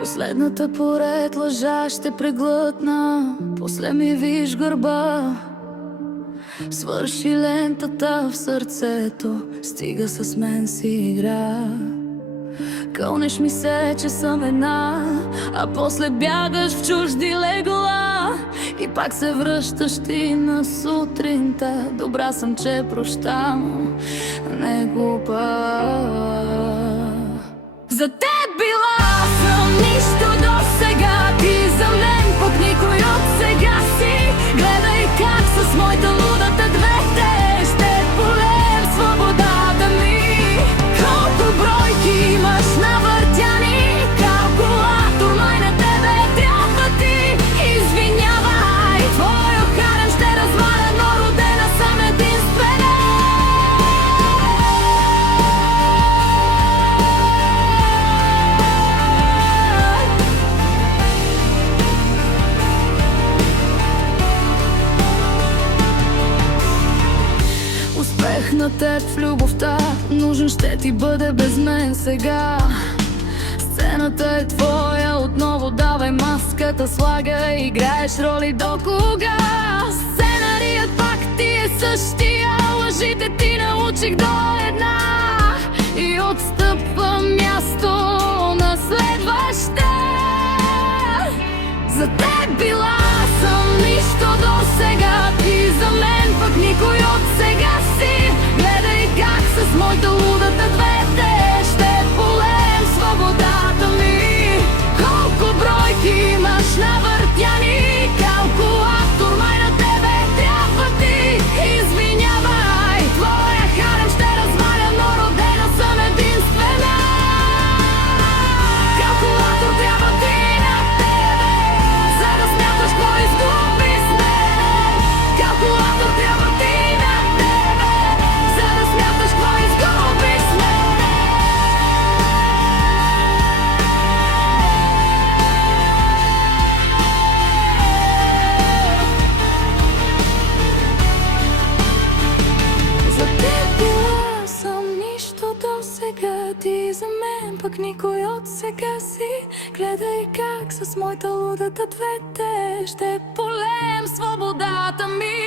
Последната поред лъжа ще преглътна, после ми виж гърба. Свърши лентата в сърцето, стига с мен си игра. Кълнеш ми се, че съм една, а после бягаш в чужди легла. И пак се връщаш ти на сутринта. Добра съм, че прощам, не глупа. За теб била съм нищо досега, ти за мен пък никой от сега си. Гледай как с моята лудата двете ще полем свободата ми. Колко бройки имаш навъртяни, калкулатор, май на тебе трябва ти. Извинявай, твоя харем ще разваля, но родена съм единствена. Успех на теб в любовта, нужен ще ти бъде без мен сега. Сцената е твоя, отново давай маската, слагай, играеш роли до кога? Сценарият пак ти е същия, лъжите ти научих до една. И отстъпвам място на следваща. За теб била съм нищо досега, ти за мен пък никой от сега си. Гледай как с моята лудата двете ще полем свободата ми. Колко бройки имаш навъртяни, калкулатор, май на тебе трябва ти. Извинявай, твоя харем ще разваля, но родена съм единствена. Калкулатор трябва ти на тебе, за да смяташ кой изгуби с мен. Калкулатор трябва ти на тебе, за да смяташ кой изгуби с мен. За теб била съм нищо досега, ти за мен пък никой от сега си. Гледай как с моята лудата двете ще полем свободата ми.